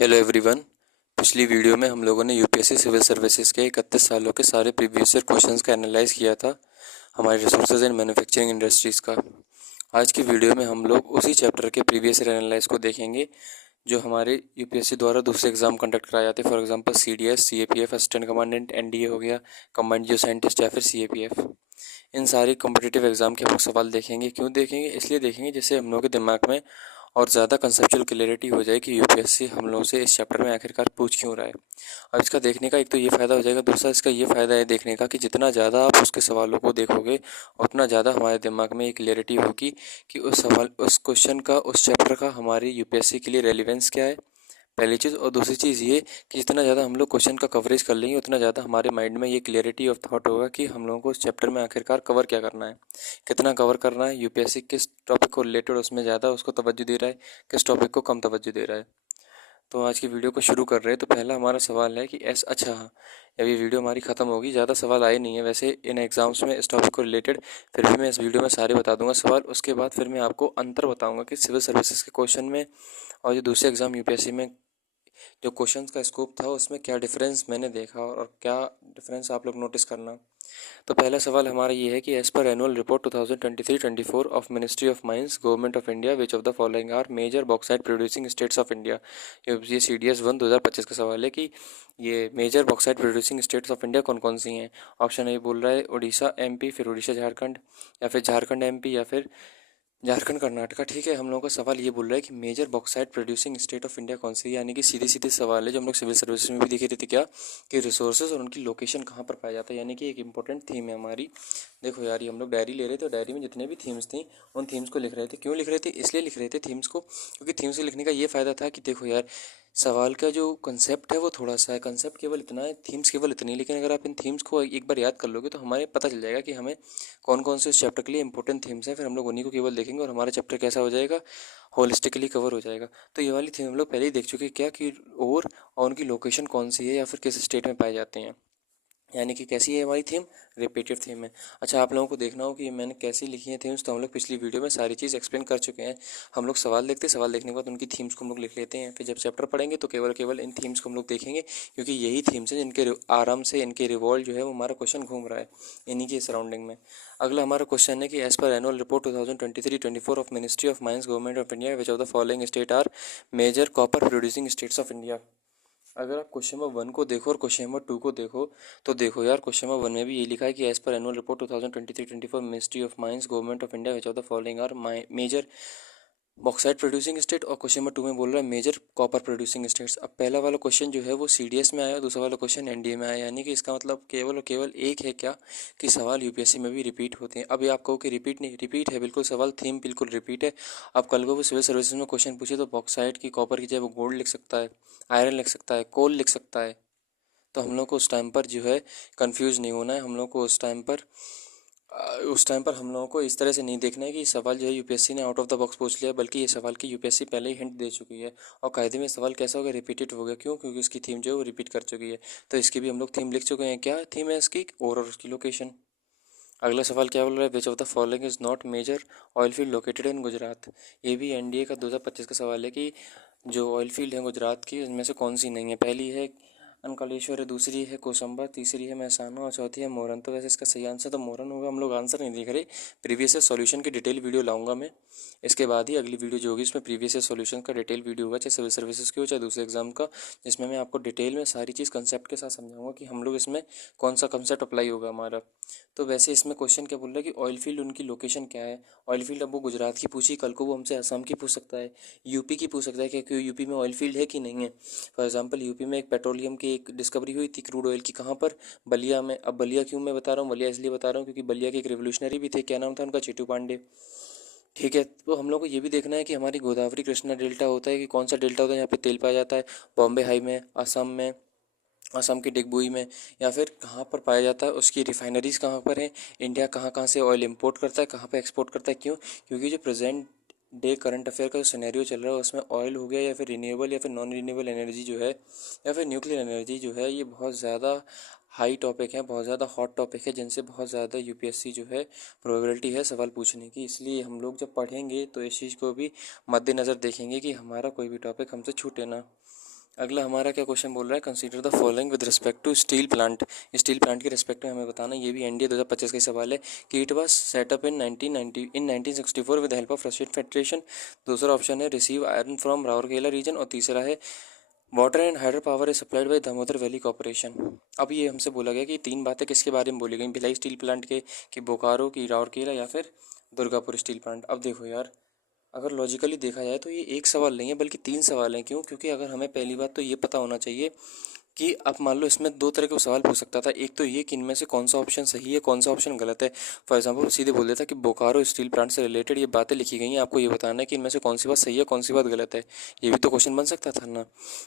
Hello everyone. पिछली video में हम लोगों ने यूपीएससी सिविल सर्विसेज के 31 सालों के सारे प्रीवियस ईयर क्वेश्चंस का एनालाइज किया था हमारे रिसोर्सेज एंड मैन्युफैक्चरिंग इंडस्ट्रीज़ का। आज की वीडियो में हम लोग उसी चैप्टर के प्रीवियस ईयर एनालाइज को देखेंगे जो हमारे यूपीएससी द्वारा दूसरे एग्जाम कंडक्ट कराए जाते हैं। For example CDS, CAPF, assistant commandant, NDA हो गया, कंबाइंड जियो साइंटिस्ट या फिर सीएपीएफ। इन सारे कॉम्पिटिटिव एग्जाम के हम लोग सवाल देखेंगे। क्यों देखेंगे? इसलिए देखेंगे जिससे हम लोग के दिमाग में और ज़्यादा कंसेप्चुअल क्लैरिटी हो जाए कि यूपीएससी हम लोगों से इस चैप्टर में आखिरकार पूछ क्यों रहा है। और इसका देखने का एक तो ये फ़ायदा हो जाएगा, दूसरा इसका ये फ़ायदा है देखने का कि जितना ज़्यादा आप उसके सवालों को देखोगे उतना ज़्यादा हमारे दिमाग में एक क्लैरिटी होगी कि उस सवाल उस क्वेश्चन का उस चैप्टर का हमारी यूपीएससी के लिए रेलिवेंस क्या है, पहली चीज़। और दूसरी चीज़ ये कि जितना ज़्यादा हम लोग क्वेश्चन का कवरेज कर लेंगे उतना ज़्यादा हमारे माइंड में ये क्लियरिटी ऑफ थॉट होगा कि हम लोगों को उस चैप्टर में आखिरकार कवर क्या करना है, कितना कवर करना है, यूपीएससी किस टॉपिक को रिलेटेड उसमें ज़्यादा उसको तवज्जो दे रहा है, किस टॉपिक को कम तवज्जो दे रहा है। तो आज की वीडियो को शुरू कर रहे हैं। तो पहला हमारा सवाल है कि अच्छा हाँ, अब ये वीडियो हमारी ख़त्म होगी, ज़्यादा सवाल आए नहीं है वैसे इन एग्ज़ाम्स में इस टॉपिक को रिलेटेड। फिर भी मैं इस वीडियो में सारे बता दूंगा सवाल। उसके बाद फिर मैं आपको अंतर बताऊंगा कि सिविल सर्विसेज के क्वेश्चन में और जो दूसरे एग्ज़ाम यूपीएससी में जो क्वेश्चंस का स्कोप था उसमें क्या डिफरेंस मैंने देखा और क्या डिफरेंस आप लोग नोटिस करना। तो पहला सवाल हमारा ये है कि एज पर annual report 2023-24 of ministry of mines government of India which of the following are major bauxite producing states of India. ये CDS 1 2025 का सवाल है कि ये major bauxite producing states of India कौन कौन सी हैं। ऑप्शन ए बोल रहा है उड़ीसा MP, फिर उड़ीसा झारखंड, या फिर झारखंड MP, या फिर झारखंड कर्नाटका। ठीक है, हम लोगों का सवाल ये बोल रहा है कि major bauxite producing state of India कौन सी है, यानी कि सीधे सीधे सवाल है जो हम लोग सिविल सर्विस में भी देखे थे क्या कि रिसोर्सेज और उनकी लोकेशन कहाँ पर पाया जाता है, यानी कि एक इंपॉर्टेंट थीम है हमारी। देखो यार, ये हम लोग डायरी ले रहे थे और डायरी में जितने भी थीम्स थी उन थीम्स को लिख रहे थे। क्यों लिख रहे थे? इसलिए लिख रहे थे थीम्स को क्योंकि थीम्स को लिखने का ये फ़ायदा था कि देखो यार, सवाल का जो कंसेप्ट है वो थोड़ा सा है, कंसेप्ट केवल इतना है, थीम्स केवल इतनी है, लेकिन अगर आप इन थीम्स को एक बार याद कर लोगे तो हमें पता चल जाएगा कि हमें कौन कौन से उस चैप्टर के लिए इंपॉर्टेंट थीम्स हैं। फिर हम लोग उन्हीं को केवल देखेंगे और हमारा चैप्टर कैसा हो जाएगा, होलिस्टिकली कवर हो जाएगा। तो ये वाली थीम हम लोग पहले ही देख चुके हैं क्या कि और उनकी लोकेशन कौन सी है या फिर किस स्टेट में पाए जाते हैं, यानी कि कैसी है हमारी थीम, रिपीटेड थीम है। अच्छा, आप लोगों को देखना हो कि मैंने कैसी लिखी है थीम्स, तो हम लोग पिछली वीडियो में सारी चीज़ एक्सप्लेन कर चुके हैं। हम लोग सवाल देखते हैं, सवाल देखने के बाद उनकी थीम्स को हम लोग लिख लेते हैं। फिर जब चैप्टर पढ़ेंगे तो केवल केवल इन थीम्स को हम लोग देखेंगे क्योंकि यही थीम्स हैं जिनके आराम से इनके रिवॉल्व जो है वो हमारा क्वेश्चन घूम रहा है इन्हीं के सराउंडिंग में। अगला हमारा क्वेश्चन है कि एज पर annual report 2023-24 of ministry of mines government of India which of the following state are major copper producing states of India. अगर आप क्वेश्चन नंबर 1 को देखो और क्वेश्चन नंबर 2 को देखो तो देखो यार, क्वेश्चन नंबर 1 में भी ये लिखा है कि एज पर annual report 2023-24 ministry of mines government of India which of the following are major bauxite producing state, और क्वेश्चन नंबर 2 में बोल रहा है मेजर कॉपर प्रोड्यूसिंग स्टेट्स। अब पहला वाला क्वेश्चन जो है वो CDS में आया, दूसरा वाला क्वेश्चन NDA में आया, यानी कि इसका मतलब केवल और केवल एक है क्या कि सवाल यूपीएससी में भी रिपीट होते हैं। अब ये आप कहो कि रिपीट नहीं, रिपीट है बिल्कुल, सवाल थीम बिल्कुल रिपीट है। अब कल को वो सिविल सर्विसेज में क्वेश्चन पूछे तो बॉक्साइट की, कॉपर की जगह वो गोल्ड लिख सकता है, आयरन लिख सकता है, कोल लिख सकता है। तो हम लोग को उस टाइम पर जो है कंफ्यूज नहीं होना है। हम लोग को उस टाइम पर हम लोगों को इस तरह से नहीं देखना है कि सवाल जो है यूपीएससी ने आउट ऑफ द बॉक्स पूछ लिया, बल्कि ये सवाल की यूपीएससी पहले ही हिंट दे चुकी है। और कायदे में सवाल कैसा हो गया, रिपीटेड हो गया। क्यों? क्योंकि उसकी थीम जो है वो रिपीट कर चुकी है। तो इसकी भी हम लोग थीम लिख चुके हैं। क्या थीम है इसकी? और उसकी लोकेशन। अगला सवाल क्या बोल रहा है, which of the following is not major oil field located in Gujarat. ये भी एनडीए का 2025 का सवाल है कि जो ऑयल फील्ड है गुजरात की उनमें से कौन सी नहीं है। पहली है अंकलेश्वर है, दूसरी है कोसंबा, तीसरी है महसाना और चौथी है मोरन। तो वैसे इसका सही आंसर तो मोरन होगा। हम लोग आंसर नहीं देख रहे, प्रीवियस ईयर सॉल्यूशन की डिटेल वीडियो लाऊंगा मैं। इसके बाद ही अगली वीडियो जो होगी इसमें प्रीवियस ईयर सॉल्यूशन का डिटेल वीडियो होगा, चाहे सिविल सर्विसेज की हो चाहे दूसरे एग्जाम का, जिसमें मैं आपको डिटेल में सारी चीज़ कंसेप्ट के साथ समझाऊंगा कि हम लोग इसमें कौन सा कंसेप्ट अप्लाई होगा हमारा। तो वैसे इसमें क्वेश्चन क्या बोल रहा है कि ऑयल फील्ड उनकी लोकेशन क्या है। ऑयल फील्ड अब वो गुजरात की पूछी, कल को वो हमसे असम की पूछ सकता है, यूपी की पूछ सकता है कि यूपी में ऑयल फील्ड है कि नहीं है। फॉर एग्जांपल यूपी में एक पेट्रोलियम की एक डिस्कवरी हुई थी, क्रूड ऑयल की, कहाँ पर? बलिया में। अब बलिया क्यों मैं बता रहा हूँ, बलिया इसलिए बता रहा हूँ क्योंकि बलिया के एक रिवोल्यूशनरी भी थे, क्या नाम था उनका? चीटू पांडे। ठीक है, तो हम लोग को ये भी देखना है कि हमारी गोदावरी कृष्णा डेल्टा होता है कि कौन सा डेल्टा होता है यहाँ पे तेल पाया जाता है, बॉम्बे हाई में, असम में, असम की डिगबोई में, या फिर कहाँ पर पाया जाता है, उसकी रिफाइनरीज कहाँ पर हैं, इंडिया कहाँ कहाँ से ऑयल इंपोर्ट करता है, कहाँ पे एक्सपोर्ट करता है। क्यों? क्योंकि जो प्रेजेंट डे करंट अफेयर का जो सिनेरियो चल रहा है उसमें ऑयल हो गया या फिर रिन्यूएबल या फिर नॉन रिन्यूएबल एनर्जी जो है या फिर न्यूक्लियर एनर्जी जो है, ये बहुत ज़्यादा हाई टॉपिक है, बहुत ज़्यादा हॉट टॉपिक है, जिनसे बहुत ज़्यादा यूपीएससी जो है प्रोबेबिलिटी है सवाल पूछने की। इसलिए हम लोग जब पढ़ेंगे तो इस चीज़ को भी मद्देनज़र देखेंगे कि हमारा कोई भी टॉपिक हमसे छूटे ना। अगला हमारा क्या क्वेश्चन बोल रहा है, consider the following with respect to steel plant. Steel plant के रिस्पेक्ट में हमें बताना, ये भी एनडीए 2025 का ही सवाल है कि it was set up in 1964 with help of Russian federation. दूसरा ऑप्शन है receive iron from Rourkela region, और तीसरा है water and hydro power is supplied by Damodar valley corporation. अब ये हमसे बोला गया कि तीन बातें किसके बारे में बोली गई, भिलाई स्टील प्लांट के, कि बोकारो की, राउरकेला या फिर दुर्गापुर स्टील प्लांट। अब देखो यार, अगर लॉजिकली देखा जाए तो ये एक सवाल नहीं है बल्कि तीन सवाल हैं। क्यों? क्योंकि अगर हमें पहली बात तो ये पता होना चाहिए कि अब मान लो इसमें दो तरह के सवाल पूछ सकता था। एक तो ये कि इनमें से कौन सा ऑप्शन सही है, कौन सा ऑप्शन गलत है। फॉर एग्जांपल सीधे बोल देता कि बोकारो स्टील प्लांट से रिलेटेड ये बातें लिखी गई हैं, आपको ये बताना है कि इनमें से कौन सी बात सही है, कौन सी बात गलत है। ये भी तो क्वेश्चन बन सकता था ना।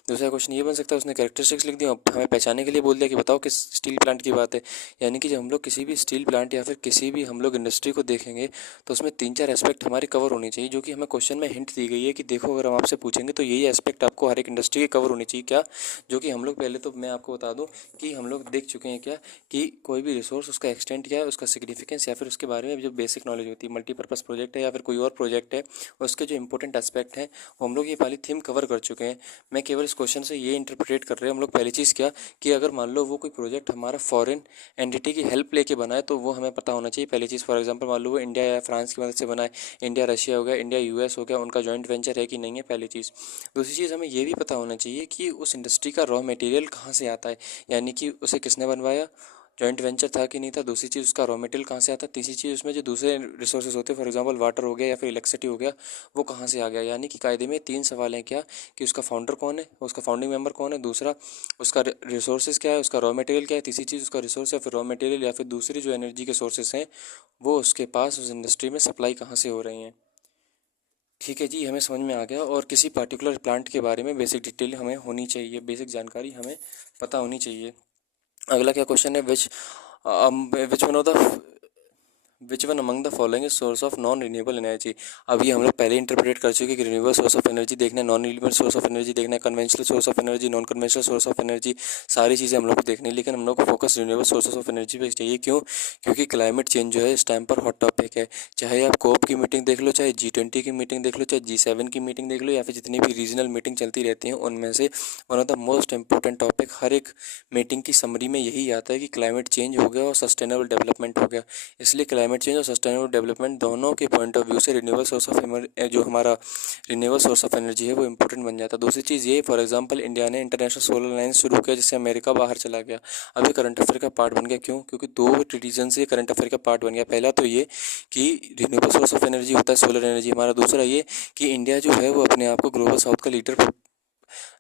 दूसरा क्वेश्चन ये बन सकता है, उसने कैरेक्टरिस्टिक्स लिख दिया, हमें पहचानने के लिए बोल दिया कि बताओ किस स्टील प्लांट की बात है। यानी कि जब हम लोग किसी भी स्टील प्लांट या फिर किसी भी हम लोग इंडस्ट्री को देखेंगे तो उसमें तीन चार एस्पेक्ट हमारे कवर होनी चाहिए, जो कि हमें क्वेश्चन में हिंट दी गई है कि देखो अगर हम आपसे पूछेंगे तो यही एस्पेक्ट आपको हर एक इंडस्ट्री के कवर होनी चाहिए। क्या? जो कि हम लोग पहले तो मैं आपको बता दूं कि हम लोग देख चुके हैं क्या, कि कोई भी रिसोर्स उसका एक्सटेंट क्या है, उसका सिग्निफिकेंस, या फिर उसके बारे में जो बेसिक नॉलेज होती है, मल्टीपर्पज़ प्रोजेक्ट है या फिर कोई और प्रोजेक्ट है, उसके जो इंपॉर्टेंट एस्पेक्ट हैं वो हम लोग ये वाली थीम कवर कर चुके हैं। मैं केवल इस क्वेश्चन से ये इंटरप्रेट कर रहे हैं हम लोग, पहली चीज़ क्या, कि अगर मान लो वो कोई प्रोजेक्ट हमारा फॉरेन एंटिटी की हेल्प लेके बना है तो वो हमें पता होना चाहिए पहली चीज़। फॉर एग्जांपल मान लो वो इंडिया या फ्रांस की मदद से बना है, इंडिया रशिया हो गया, इंडिया यूएस हो गया, उनका जॉइंट वेंचर है कि नहीं है, पहली चीज़। दूसरी चीज़ हमें ये भी पता होना चाहिए कि उस इंडस्ट्री का रॉ मटेरियल कहाँ से आता है, यानी कि उसे किसने बनवाया, जॉइंट वेंचर था कि नहीं था। दूसरी चीज़ उसका रॉ मटेरियल कहाँ से आता है। तीसरी चीज़ उसमें जो दूसरे रिसोर्सेज होते हैं, फॉर एग्जांपल वाटर हो गया या फिर इलेक्ट्रिसिटी हो गया, वो कहाँ से आ गया। यानी कि कायदे में तीन सवाल हैं क्या, कि उसका फाउंडर कौन है, उसका फाउंडिंग मेंबर कौन है, दूसरा उसका रिसोर्सेज क्या है, उसका रॉ मटेरियल क्या है, तीसरी चीज़ उसका रिसोर्स या फिर रॉ मटेरियल या फिर दूसरी जो एनर्जी के सोर्सेज हैं वो उसके पास उस इंडस्ट्री में सप्लाई कहाँ से हो रही हैं। ठीक है जी, हमें समझ में आ गया। और किसी पर्टिकुलर प्लांट के बारे में बेसिक डिटेल हमें होनी चाहिए, बेसिक जानकारी हमें पता होनी चाहिए। अगला क्या क्वेश्चन है, which one of the which one among the following is source of non renewable energy. अभी हम लोग पहले इंटरप्रेट कर चुके हैं कि रिन्यूएबल सोर्स ऑफ एनर्जी देखना है, non renewable source of energy देखना है, conventional source of energy, non conventional source of energy, सारी चीज़ें हम लोग को देखनी है। लेकिन हम लोग को focus renewable sources of energy पे चाहिए। क्यों? क्योंकि क्लाइमेट चेंज जो है इस टाइम पर हॉट टॉपिक है। चाहे आप कोप की मीटिंग देख लो, चाहे G20 की मीटिंग देख लो, चाहे G7 की मीटिंग देख लो, या फिर जितनी भी रीजनल मीटिंग चलती रहती हैं उनमें से one of the most important topic हर एक मीटिंग की समरी में यही आता है कि क्लाइमेट चेंज हो गया और सस्टेनेबल डेवलपमेंट हो गया। इसलिए क्लाइमेट चेंज और सस्टेनेबल डेवलपमेंट दोनों के पॉइंट ऑफ व्यू से रिन्यूएबल सोर्स ऑफ जो हमारा रिन्यूएबल सोर्स ऑफ एनर्जी है वो इंपॉर्टेंट बन जाता है। दूसरी चीज़ ये, फॉर एग्जांपल इंडिया ने इंटरनेशनल सोलर अलायंस शुरू किया जिससे अमेरिका बाहर चला गया। अब ये करंट अफेयर का पार्ट बन गया। क्यों? क्योंकि दो रीजन से करंट अफेयर का पार्ट बन गया। पहला तो ये कि रिन्यूएबल सोर्स ऑफ एनर्जी होता है सोलर एनर्जी हमारा। दूसरा ये कि इंडिया जो है वो अपने आप को ग्लोबल साउथ का लीडर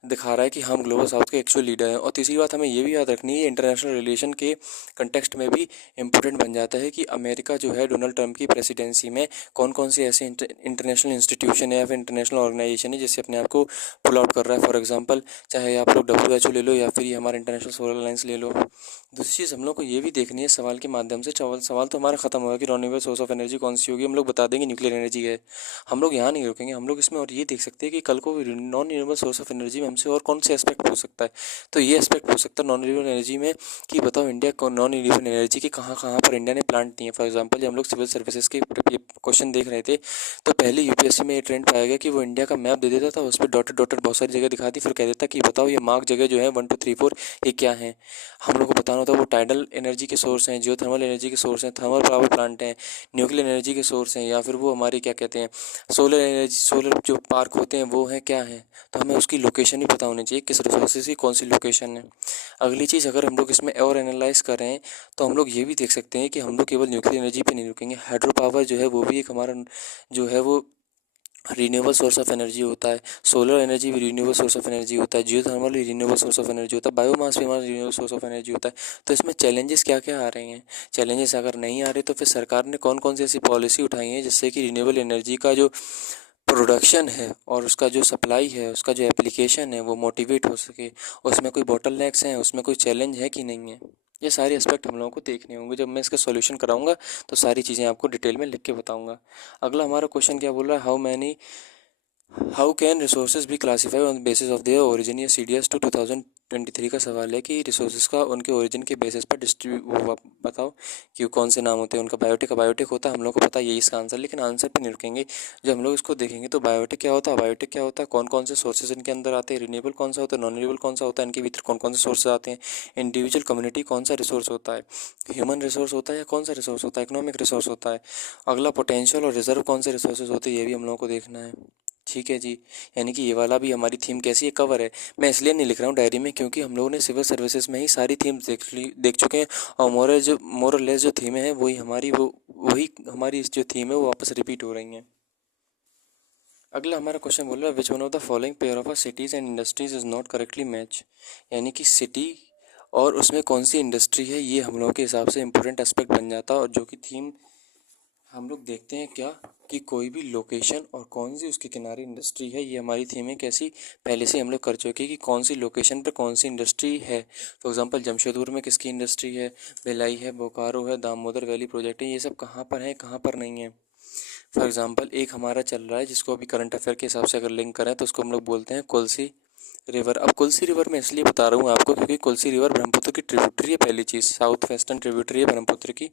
दिखा रहा है कि हम ग्लोबल साउथ के एक्चुअल लीडर हैं। और तीसरी बात हमें ये भी याद रखनी है, इंटरनेशनल रिलेशन के कंटेक्स्ट में भी इम्पोर्टेंट बन जाता है कि अमेरिका जो है डोनाल्ड ट्रंप की प्रेसिडेंसी में कौन कौन से ऐसे इंटरनेशनल इंस्टीट्यूशन है या फिर इंटरनेशनल ऑर्गेनाइजेशन है जिससे अपने आप को पुल आउट कर रहा है। फॉर एग्जाम्पल चाहे आप लोग WHO ले लो या फिर ये हमारा इंटरनेशनल सोलर अलायंस ले लो। दूसरी चीज़ हम लोग को ये भी देखनी है सवाल के माध्यम से, सवाल तो हमारा खत्म होगा कि रिन्यूएबल सोर्स ऑफ एनर्जी कौन सी होगी, हम लोग बता देंगे न्यूक्लियर एनर्जी है। हम लोग यहाँ नहीं रुकेंगे, हम लोग इसमें और ये देख सकते हैं कि कल को non renewable source of energy में हमसे और कौन से एस्पेक्ट हो सकता है। तो ये एस्पेक्ट हो सकता है नॉन रिन्यूएबल एनर्जी में कि बताओ इंडिया को नॉन रिन्यूएबल एनर्जी के कहाँ कहाँ पर इंडिया ने प्लांट दिए हैं। फॉर एग्जाम्पल जब हम लोग सिविल सर्विसेज के क्वेश्चन देख रहे थे तो पहले UPSC में ये ट्रेंड पाया गया कि वो इंडिया का मैप दे देता था, उस पर डॉटेड डॉटेड बहुत सारी जगह दिखा दी, फिर कह देता कि बताओ ये मार्क जगह जो है 1 2 3 4 ये क्या है। हम लोग को बताना होता है वो टाइडल एनर्जी के सोर्स हैं, जियोथर्मल एनर्जी के सोर्स हैं, थर्मल पावर प्लांट हैं, न्यूक्लियर एनर्जी के सोर्स हैं, या फिर वो हमारी क्या कहते हैं सोलर एनर्जी, सोलर जो पार्क होते हैं वो हैं क्या है। तो हमें उसकी लोकेशन भी पता होनी चाहिए, किस रिसोर्सेज की कौन सी लोकेशन है। अगली चीज़ अगर हम लोग इसमें और एनालाइज कर रहे हैं तो हम लोग ये भी देख सकते हैं कि हम लोग केवल न्यूक्लियर एनर्जी पे नहीं रुकेंगे, हाइड्रो पावर जो है वो भी एक हमारा जो है वो रिन्यूएबल सोर्स ऑफ एनर्जी होता है। सोलर एनर्जी भी रिन्यूएबल सोर्स ऑफ एनर्जी होता है, जियोथर्मल भी रिन्यूएबल सोर्स ऑफ एनर्जी होता है, बायोमास भी हमारा रिन्यूएबल सोर्स ऑफ एनर्जी होता है। तो इसमें चैलेंजेस क्या क्या आ रहे हैं, चैलेंजेस अगर नहीं आ रहे तो फिर सरकार ने कौन कौन सी ऐसी पॉलिसी उठाई है जिससे कि रिन्यूएबल एनर्जी का जो प्रोडक्शन है और उसका जो सप्लाई है, उसका जो एप्लीकेशन है वो मोटिवेट हो सके। उसमें कोई बॉटलनेक्स हैं, उसमें कोई चैलेंज है कि नहीं है। ये सारे एस्पेक्ट हम लोगों को देखने होंगे। जब मैं इसका सॉल्यूशन कराऊंगा तो सारी चीज़ें आपको डिटेल में लिख के बताऊंगा। अगला हमारा क्वेश्चन क्या बोल रहा है, how many how can resources भी classify on basis of their origin. ये CDS टू 2023 का सवाल है कि रिसोर्सेज का उनके ओरिजिन के बेसिस पर डिस्ट्रीब्यूट बताओ कि कौन से नाम होते हैं उनका। बायोटिक होता है, हम लोग को पता है यही इसका आंसर, लेकिन आंसर पे नहीं रुकेंगे। जब हम लोग इसको देखेंगे तो बायोटिक क्या होता है, बायोटिक क्या होता है, कौन कौन से सोर्सेज इनके अंदर आते हैं, रिन्यूएबल कौन सा होता है, नॉन रिन्यूएबल कौन सा होता है, इनके भीतर कौन कौन से सोर्सेज आते हैं, इंडिविजुअल कम्युनिटी कौन सा रिसोर्स होता है, ह्यूमन रिसोर्स होता है या कौन सा रिसोर्स होता है, इकोनॉमिक रिसोर्स होता है। अगला पोटेंशियल और रिजर्व कौन से रिसोर्सेज होते हैं, ये भी हम लोगों को देखना है। ठीक है जी, यानी कि ये वाला भी हमारी थीम कैसी है, कवर है। मैं इसलिए नहीं लिख रहा हूँ डायरी में क्योंकि हम लोगों ने सिविल सर्विसेज में ही सारी थीम्स देख चुके हैं, और मोरल लेस जो थीमें हैं वही हमारी जो थीम है वो वापस रिपीट हो रही हैं। अगला हमारा क्वेश्चन बोल रहा है which one of the following pair of cities and industries is not correctly match. यानी कि सिटी और उसमें कौन सी इंडस्ट्री है, ये हम लोगों के हिसाब से इंपॉर्टेंट एस्पेक्ट बन जाता है। और जो कि थीम हम लोग देखते हैं क्या कि कोई भी लोकेशन और कौन सी उसके किनारे इंडस्ट्री है, ये हमारी थीम है कैसी, पहले से हम लोग कर चुके हैं कि कौन सी लोकेशन पर कौन सी इंडस्ट्री है। फॉर एग्जांपल जमशेदपुर में किसकी इंडस्ट्री है, भिलाई है, बोकारो है, दामोदर वैली प्रोजेक्ट है, ये सब कहाँ पर है कहाँ पर नहीं है। फॉर एग्जांपल एक हमारा चल रहा है जिसको अभी करंट अफेयर के हिसाब से अगर लिंक करें तो उसको हम लोग बोलते हैं कोलसी रिवर। अब कोलसी रिवर मैं इसलिए बता रहा हूँ आपको क्योंकि कोलसी रिवर ब्रह्मपुत्र की ट्रिब्यूटरी है, पहली चीज़ साउथ वेस्टर्न ट्रिब्यूटरी है ब्रह्मपुत्र की।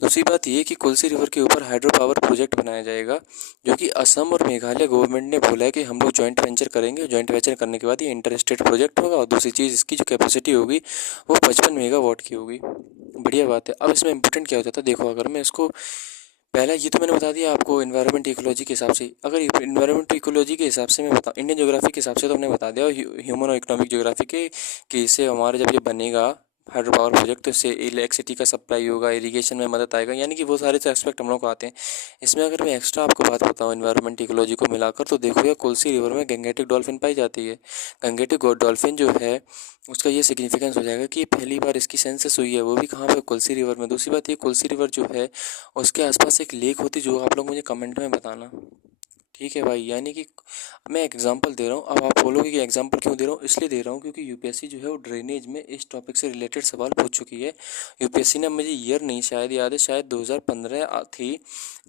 दूसरी बात ये कि कोलसी रिवर के ऊपर हाइड्रो पावर प्रोजेक्ट बनाया जाएगा जो कि असम और मेघालय गवर्नमेंट ने बोला है कि हम लोग जॉइंट वेंचर करेंगे। जॉइंट वेंचर करने के बाद ये इंटर स्टेट प्रोजेक्ट होगा और दूसरी चीज़ इसकी जो कैपेसिटी होगी वो 55 मेगावाट की होगी। बढ़िया बात है। अब इसमें इंपॉर्टेंट क्या हो जाता है, देखो अगर मैं इसको पहला ये तो मैंने बता दिया आपको इन्वायरमेंट इकोलॉजी के हिसाब से। अगर इन्वायरमेंट इकोलॉजी के हिसाब से मैं बता, इंडियन ज्योग्राफी के हिसाब से तो हमने बता दिया, ह्यूमन और इकोनॉमिक ज्योग्राफी के कि इससे हमारा जब ये बनेगा हाइड्रो पावर प्रोजेक्ट तो इससे इलेक्ट्रिसिटी का सप्लाई होगा, इरिगेशन में मदद आएगा, यानी कि वो सारे एस्पेक्ट हम लोग को आते हैं। इसमें अगर मैं एक्स्ट्रा आपको बात बताऊँ इन्वायरमेंट इकोलॉजी को मिलाकर तो देखो यार कोलसी रिवर में गंगेटिक डॉल्फिन पाई जाती है। गंगेटिक डॉल्फिन जो है उसका ये सिग्निफिकेंस हो जाएगा कि पहली बार इसकी सेंसस हुई है, वो भी कहाँ पे, कोलसी रिवर में। दूसरी बात ये कोलसी रिवर जो है उसके आसपास एक लेक होती जो आप लोग मुझे कमेंट में बताना। ठीक है भाई, यानी कि मैं एक एग्जांपल दे रहा हूँ। अब आप बोलोगे कि एग्जांपल क्यों दे रहा हूँ, इसलिए दे रहा हूँ क्योंकि यूपीएससी जो है वो ड्रेनेज में इस टॉपिक से रिलेटेड सवाल पूछ चुकी है। यूपीएससी ने, मुझे ईयर नहीं शायद याद है, शायद 2015 थी।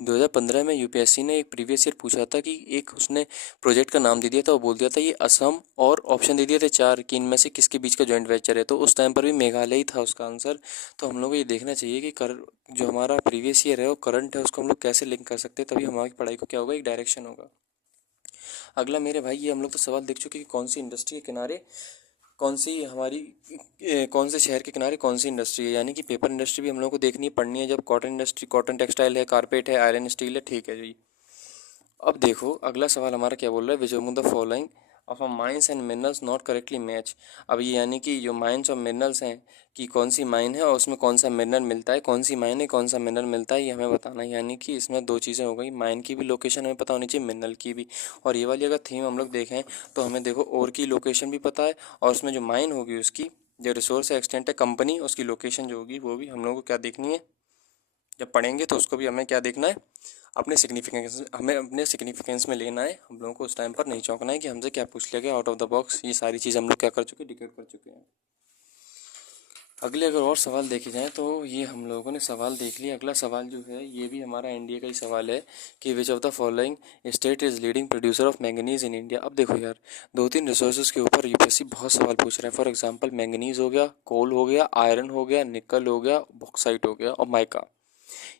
2015 में यूपीएससी ने एक प्रीवियस ईयर पूछा था कि एक उसने प्रोजेक्ट का नाम दे दिया था, वो बोल दिया था ये असम, और ऑप्शन दे दिए थे 4 कि इनमें से किसके बीच का जॉइंट वेंचर है, तो उस टाइम पर भी मेघालय ही था उसका आंसर। तो हम लोग को ये देखना चाहिए कि जो हमारा प्रीवियस ईयर है वो करंट है उसको हम लोग कैसे लिंक कर सकते हैं, तभी हमारी पढ़ाई को क्या होगा, एक डायरेक्शन होगा। अगला मेरे भाई ये हम लोग तो सवाल देख चुके कि कौन सी इंडस्ट्री के किनारे कौन सी हमारी कौन से शहर के किनारे कौन सी इंडस्ट्री है, यानी कि पेपर इंडस्ट्री भी हम लोग को देखनी है, पढ़नी है। जब कॉटन इंडस्ट्री, कॉटन टेक्सटाइल है, कारपेट है, आयरन स्टील है, ठीक है जी। अब देखो अगला सवाल हमारा क्या बोल रहा है, which among the following of a mines and minerals not correctly match. अब ये यानी कि जो माइंस और मिनरल्स हैं कि कौन सी माइन है और उसमें कौन सा मिनरल मिलता है, कौन सी माइन है कौन सा मिनरल मिलता है, ये हमें बताना है। यानी कि इसमें दो चीज़ें हो गई, माइन की भी लोकेशन हमें पता होनी चाहिए, मिनरल की भी। और ये वाली अगर थीम हम लोग देखें तो हमें देखो ओर की लोकेशन भी पता है, और उसमें जो माइन होगी उसकी जो रिसोर्स है, एक्सटेंट है, कंपनी, उसकी लोकेशन जो होगी वो भी हम लोगों को क्या देखनी है। जब पढ़ेंगे तो उसको भी हमें क्या देखना है, हमें अपने सिग्निफिकेंस में लेना है। हम लोगों को उस टाइम पर नहीं चौंकना है कि हमसे क्या पूछ लिया गया आउट ऑफ द बॉक्स। ये सारी चीज़ हम लोग क्या कर चुके हैं, डिकेट कर चुके हैं। अगले अगर और सवाल देखे जाएँ तो ये हम लोगों ने सवाल देख लिया। अगला सवाल जो है ये भी हमारा एनडीए का ही सवाल है कि which of the following state is leading producer of manganese in India. अब देखो यार 2-3 रिसोर्सेज के ऊपर यूपीएससी बहुत सवाल पूछ रहा है। फॉर एग्जांपल मैंगनीज हो गया, कोल हो गया, आयरन हो गया, निकल हो गया, बॉक्साइट हो गया और माइका।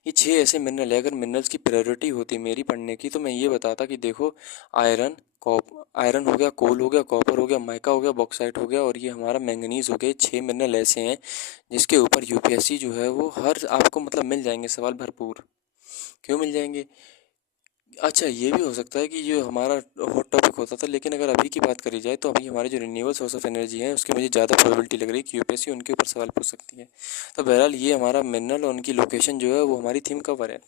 ये 6 ऐसे मिनरल है। अगर मिनरल्स की प्रायोरिटी होती मेरी पढ़ने की तो मैं ये बताता कि देखो आयरन हो गया, कोल हो गया, कॉपर हो गया, माइका हो गया, बॉक्साइट हो गया और ये हमारा मैंगनीज हो गया। 6 मिनरल ऐसे हैं जिसके ऊपर यूपीएससी जो है वो हर आपको मतलब मिल जाएंगे सवाल भरपूर। क्यों मिल जाएंगे, अच्छा ये भी हो सकता है कि जो हमारा हॉट टॉपिक होता था, लेकिन अगर अभी की बात करी जाए तो अभी हमारे जो रिन्यूएबल सोर्स ऑफ एनर्जी है उसकी मुझे ज़्यादा प्रोबेबिलिटी लग रही है कि यूपीएससी उनके ऊपर सवाल पूछ सकती है। तो बहरहाल ये हमारा मिनरल और उनकी लोकेशन जो है वो हमारी थीम कवर है।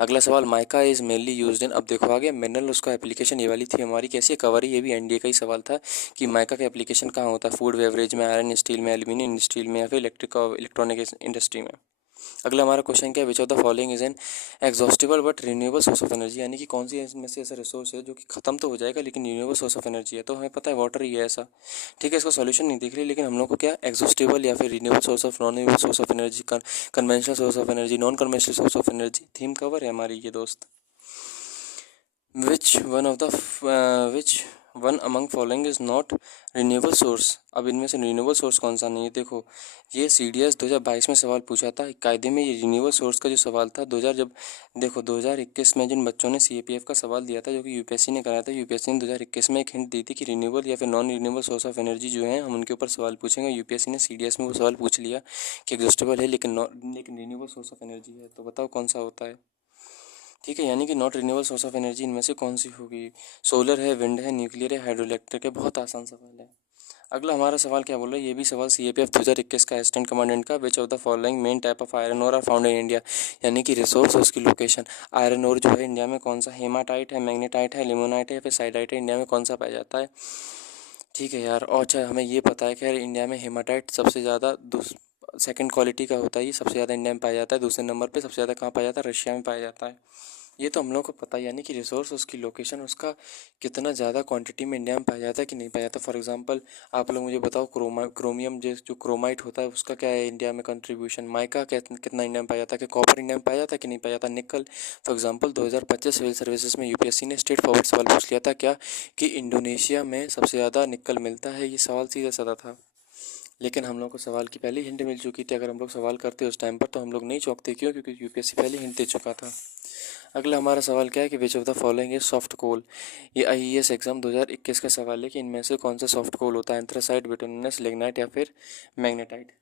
अगला सवाल, mica is mainly used in. अब देखो आगे मिनरल, उसका एप्लीकेशन ये वाली थी हमारी कैसी कवर है, ये भी एनडीए का ही सवाल था कि माइका का एप्लीकेशन कहाँ होता है, फूड बेवरेज में, आयरन स्टील में, एल्यूमिनियम स्टील में या फिर इलेक्ट्रॉनिक इंडस्ट्री में। अगला हमारा क्वेश्चन क्या है, which of the following is an exhaustible but renewable source of energy. यानी कि कौन सी इसमें से ऐसा रिसोर्स है जो कि खत्म तो हो जाएगा लेकिन रिन्यूएबल सोर्स ऑफ एनर्जी है। तो हमें पता है वाटर ही है ऐसा। ठीक है, इसका सॉल्यूशन नहीं दिख रही, लेकिन हम लोग को क्या एग्जॉस्टिबल या फिर renewable source of, non renewable source of energy, conventional source of energy, non conventional source of energy, theme cover है हमारी ये दोस्त। Which one among following is not renewable source. अब इनमें से रिन्यूएबल सोर्स कौन सा नहीं है? देखो, ये CDS 2022 में सवाल पूछा था कायदे में। ये रिन्यूएबल सोर्स का जो सवाल था 2021 में जिन बच्चों ने CAPF का सवाल दिया था, जो कि UPSC ने कराया था, UPSC ने 2021 में एक हिंट दी थी कि रिन्यूएबल या फिर non renewable source of energy जो है हम उनके ऊपर सवाल पूछेंगे। UPSC ने CDS में वो सवाल पूछ लिया कि एग्जॉस्टेबल है लेकिन रिन्यूएबल सोर्स ऑफ एनर्जी है, तो बताओ कौन सा होता है? ठीक है, यानी कि not renewable source of energy इनमें से कौन सी होगी? सोलर है, विंड है, न्यूक्लियर है, हाइड्रो इलेक्ट्रिक है। बहुत आसान सवाल है। अगला हमारा सवाल क्या बोल रहा है? ये भी सवाल CAPF 2021 का असिस्टेंट कमांडेंट का। Which of the following main type of iron ore are found in India, यानी कि रिसोर्स और उसकी लोकेशन। आयरन ओर जो है इंडिया में कौन सा? हेमाटाइट है, मैग्नेटाइट है, लिमोनाइट है या फिर साइडाइट है? इंडिया में कौन सा पाया जाता है? ठीक है यार, और अच्छा हमें ये पता है कि यार इंडिया में हेमाटाइट सबसे ज़्यादा सेकंड क्वालिटी का होता है। ये सबसे ज़्यादा इंडिया में पाया जाता है। दूसरे नंबर पे सबसे ज़्यादा कहाँ पाया जाता है? रशिया में पाया जाता है। ये तो हम लोग को पता है, यानी कि रिसोर्स, उसकी लोकेशन, उसका कितना ज़्यादा क्वांटिटी में इंडिया में पाया जाता है कि नहीं पाया जाता। फॉर एग्जांपल आप लोग मुझे बताओ, क्रोमियम जो क्रोमाइट होता है उसका क्या है इंडिया में कंट्रीब्यूशन? माइका कितना इंडिया में पाया जाता है? कि कॉपर इंडिया में पाया जाता है कि नहीं पाया जाता? निकल। फॉर एग्जांपल 2025 सिविल सर्विसेज में UPSC ने स्ट्रेट फॉरवर्ड सवाल पूछ लिया था क्या, कि इंडोनेशिया में सबसे ज़्यादा निकल मिलता है। ये सवाल सीधा साधा था, लेकिन हम लोग को सवाल की पहले हिंट मिल चुकी थी। अगर हम लोग सवाल करते उस टाइम पर तो हम लोग नहीं चौंकते। क्यों? क्योंकि UPSC पहले हिंट दे चुका था। अगला हमारा सवाल क्या है कि which of the following is soft coal. ये IAS एग्जाम 2021 का सवाल है कि इनमें से कौन सा सॉफ्ट कोल होता है? एंथ्रासाइट, बिटुमिनस, लिग्नाइट या फिर मैग्नेटाइट?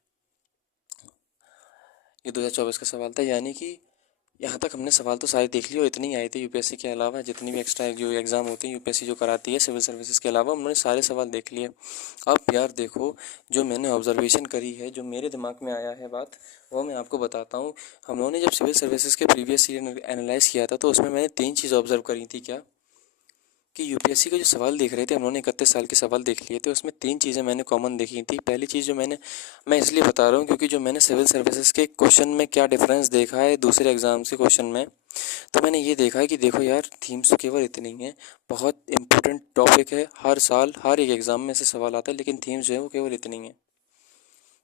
ये 2024 का सवाल था। यानी कि यहाँ तक हमने सवाल तो सारे देख लिए और इतने ही आए थे। UPSC के अलावा जितनी भी एक्स्ट्रा जो एग्ज़ाम होती है UPSC जो कराती है सिविल सर्विसेज के अलावा, उन्होंने सारे सवाल देख लिए। अब यार देखो, जो मैंने ऑब्जर्वेशन करी है, जो मेरे दिमाग में आया है बात, वो मैं आपको बताता हूँ। हम लोगों ने जब सिविल सर्विसेज के प्रीवियस ईयर एनालाइज किया था तो उसमें मैंने 3 चीज़ ऑब्जर्व करी थी। क्या? कि UPSC के जो सवाल देख रहे थे, हम लोगों ने 31 साल के सवाल देख लिए थे, उसमें 3 चीज़ें मैंने कॉमन देखी थी। पहली चीज़ जो मैं इसलिए बता रहा हूँ क्योंकि जो मैंने सिविल सर्विसेज के क्वेश्चन में क्या डिफरेंस देखा है दूसरे एग्जाम से क्वेश्चन में, तो मैंने ये देखा है कि देखो यार, थीम्स तो केवल इतनी ही है। बहुत इंपॉर्टेंट टॉपिक है, हर साल हर एक एग्जाम में से सवाल आता है, लेकिन थीम्स जो है वो केवल इतनी है।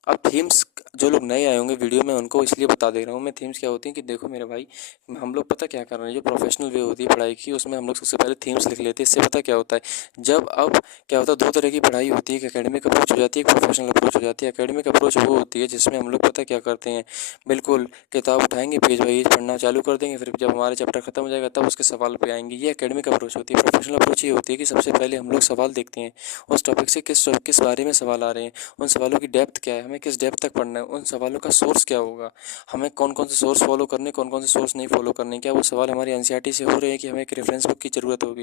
अब थीम्स, जो लोग नए आए होंगे वीडियो में उनको इसलिए बता दे रहा हूँ मैं, थीम्स क्या होती हैं कि देखो मेरे भाई, हम लोग पता क्या कर रहे हैं, जो प्रोफेशनल वे होती है पढ़ाई की, उसमें हम लोग सबसे पहले थीम्स लिख लेते हैं। इससे पता क्या होता है, जब अब क्या होता है, 2 तरह की पढ़ाई होती है। एक एकेडमिक अप्रोच हो जाती है, एक प्रोफेशनल अप्रोच हो जाती है। एकेडमिक अप्रोच वो होती है जिसमें हम लोग पता क्या करते हैं, बिल्कुल किताब उठाएंगे, पेज बाई पेज पढ़ना चालू कर देंगे, फिर जब हमारा चैप्टर खत्म हो जाएगा तब उसके सवाल पे आएंगे। ये एकेडमिक अप्रोच होती है। प्रोफेशनल अप्रोच ये होती है कि सबसे पहले हम लोग सवाल देखते हैं, उस टॉपिक से किस बारे में सवाल आ रहे हैं, उन सवालों की डेप्थ क्या है, हमें किस डेप्थ तक पढ़ना है, उन सवालों का सोर्स क्या होगा, हमें कौन कौन से सोर्स फॉलो करने, कौन कौन से सोर्स नहीं फॉलो करने, क्या वो सवाल हमारी NCERT से हो रहे हैं कि हमें एक रेफरेंस बुक की ज़रूरत होगी।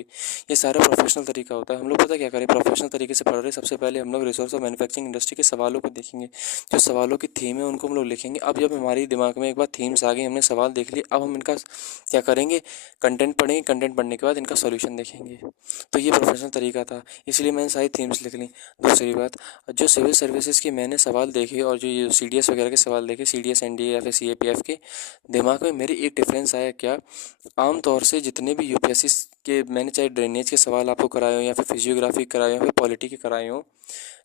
ये सारा प्रोफेशनल तरीका होता है। हम लोग पता क्या करें, प्रोफेशनल तरीके से पढ़ रहे हैं। सबसे पहले हम लोग रिसोर्स और मैन्युफैक्चरिंग इंडस्ट्री के सवालों को देखेंगे, जो सवालों की थीम है उनको हम लोग लिखेंगे। अब जब हमारे दिमाग में एक बार थीम्स आ गई, हमने सवाल देख लिए, अब हम इनका क्या करेंगे, कंटेंट पढ़ेंगे। कंटेंट पढ़ने के बाद इनका सॉल्यूशन देखेंगे। तो ये प्रोफेशनल तरीका था, इसलिए मैंने सारी थीम्स लिख ली। दूसरी बात, जो सिविल सर्विसेज के मैंने सवाल देखे और जो ये CDS वगैरह के सवाल देखे, CDS NDA या फिर CAPF के, दिमाग में मेरे एक डिफरेंस आया। क्या? आम तौर से जितने भी UPSC के मैंने चाहे ड्रेनेज के सवाल आपको कराए हो या फिर फिजियोग्राफी कराए हो या फिर पॉलिटी के कराए हो,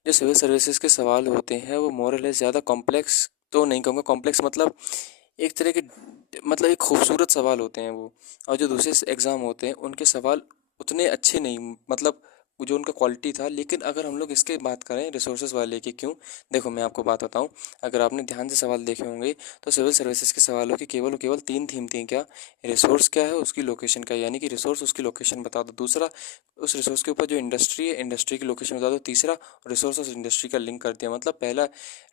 जो सिविल सर्विसेज के सवाल होते हैं वो मोर और लेस ज़्यादा कॉम्प्लेक्स तो नहीं कहूँगा, कॉम्प्लेक्स मतलब एक तरह के, मतलब एक खूबसूरत सवाल होते हैं वो। और जो दूसरे एग्ज़ाम होते हैं उनके सवाल उतने अच्छे नहीं, मतलब जो उनका क्वालिटी था। लेकिन अगर हम लोग इसके बात करें रिसोर्सेज वाले की, क्यों, देखो मैं आपको बात बताऊं, अगर आपने ध्यान से सवाल देखे होंगे तो सिविल सर्विसेज के सवालों की केवल 3 थीम थी। क्या? रिसोर्स क्या है, उसकी लोकेशन का, यानी कि रिसोर्स उसकी लोकेशन बता दो। दूसरा, उस रिसोर्स के ऊपर जो इंडस्ट्री है, इंडस्ट्री की लोकेशन बता दो। तीसरा, रिसोर्स और इंडस्ट्री का लिंक कर दिया। मतलब पहला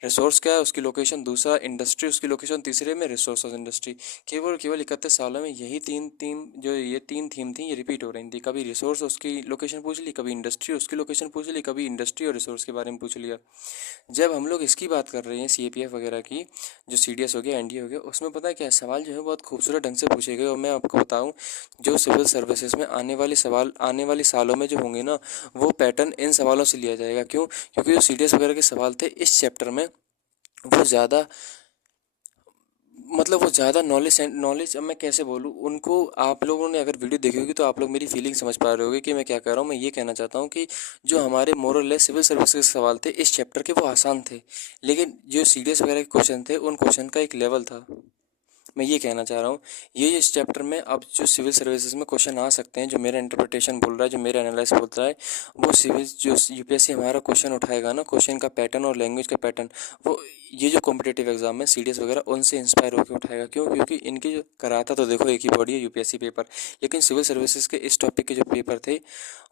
रिसोर्स क्या है, उसकी लोकेशन, दूसरा इंडस्ट्री, उसकी लोकेशन, तीसरे में रिसोर्स और इंडस्ट्री। केवल 31 सालों में यही तीन थीम थी, ये रिपीट हो रही थी। कभी रिसोर्स उसकी लोकेशन पूछ ली, कभी इंडस्ट्री उसकी लोकेशन पूछ ली, कभी इंडस्ट्री और रिसोर्स के बारे में पूछ लिया। जब हम लोग इसकी बात कर रहे हैं CAPF वगैरह की, जो CDS हो गया, NDA हो गया, उसमें पता है क्या सवाल जो है बहुत खूबसूरत ढंग से पूछे गए। और मैं आपको बताऊं, जो सिविल सर्विसेज में आने वाले सालों में जो होंगे ना, वो पैटर्न इन सवालों से लिया जाएगा। क्यों? क्योंकि जो CDS वगैरह के सवाल थे इस चैप्टर में, वो ज़्यादा, मतलब वो ज़्यादा नॉलेज, अब मैं कैसे बोलूँ उनको, आप लोगों ने अगर वीडियो देखी होगी तो आप लोग मेरी फीलिंग समझ पा रहे होगे कि मैं क्या कह रहा हूँ। मैं ये कहना चाहता हूँ कि जो हमारे मोर और लेस सिविल सर्विस के सवाल थे इस चैप्टर के, वो आसान थे, लेकिन जो CDS वगैरह के क्वेश्चन थे उन क्वेश्चन का एक लेवल था। मैं ये कहना चाह रहा हूँ, ये इस चैप्टर में अब जो सिविल सर्विसेज में क्वेश्चन आ सकते हैं, जो मेरा इंटरप्रिटेशन बोल रहा है, जो मेरा एनालाइज बोल रहा है, वो सिविल जो यूपीएससी हमारा क्वेश्चन उठाएगा ना, क्वेश्चन का पैटर्न और लैंग्वेज का पैटर्न, वो ये जो कॉम्पिटेटिव एग्जाम है सीडीएस वगैरह, उनसे इंस्पायर होकर उठाएगा। क्यों? क्योंकि इनकी जो कराता तो देखो एक ही बॉडी है, यूपीएससी पेपर, लेकिन सिविल सर्विसेज के इस टॉपिक के जो पेपर थे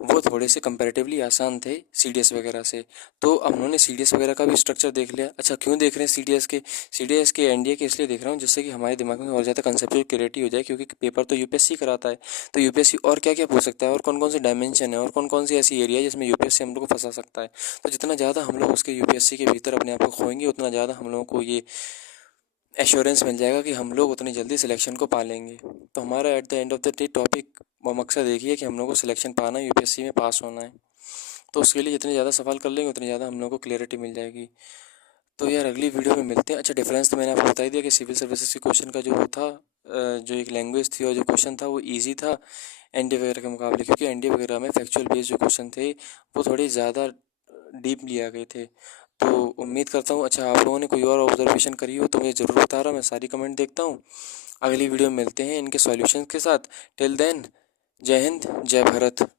वो थोड़े से कंपैरेटिवली आसान थे सीडीएस वगैरह से। तो अब उन्होंने सीडीएस वगैरह का भी स्ट्रक्चर देख लिया। अच्छा, क्यों देख रहे हैं सीडीएस के एनडीए के? इसलिए देख रहा हूँ जिससे कि हमारे दिमाग में और ज़्यादा कंसेप्चुअल क्लैरिटी हो जाए, क्योंकि पेपर तो यूपीएससी कराता है। तो यूपीएससी और क्या क्या पूछ सकता है, और कौन कौन से डायमेंशन है, और कौन कौन सी ऐसी एरिया है जिसमें यूपीएससी हम लोग को फंसा सकता है। तो जितना ज़्यादा हम लोग उसके यूपीएससी के भीतर अपने आप को खोएंगे, उतना ज़्यादा हम लोगों को ये एश्योरेंस मिल जाएगा कि हम लोग उतनी जल्दी सिलेक्शन को पा लेंगे। तो हमारा at the end of the day topic व मकसद एक ही है कि हम लोग को सिलेक्शन पाना है, यूपीएससी में पास होना है। तो उसके लिए जितने ज़्यादा सवाल कर लेंगे उतनी ज़्यादा हम लोग को क्लियरिटी मिल जाएगी। तो यार अगली वीडियो में मिलते हैं। अच्छा, डिफरेंस तो मैंने आपको बता ही दिया कि सिविल सर्विसेज के क्वेश्चन का जो वो था, जो एक लैंग्वेज थी और जो क्वेश्चन था वो इजी था एनडीए वगैरह के मुकाबले, क्योंकि एनडीए वगैरह में फैक्चुअल बेस्ड जो क्वेश्चन थे वो थोड़े ज़्यादा डीप लिया गए थे। तो उम्मीद करता हूँ, अच्छा आप लोगों ने कोई और ऑब्जर्वेशन करी हो तो मुझे ज़रूर बता रहा, मैं सारी कमेंट देखता हूँ। अगली वीडियो में मिलते हैं इनके सॉल्यूशन के साथ। टिल देन, जय हिंद, जय भारत।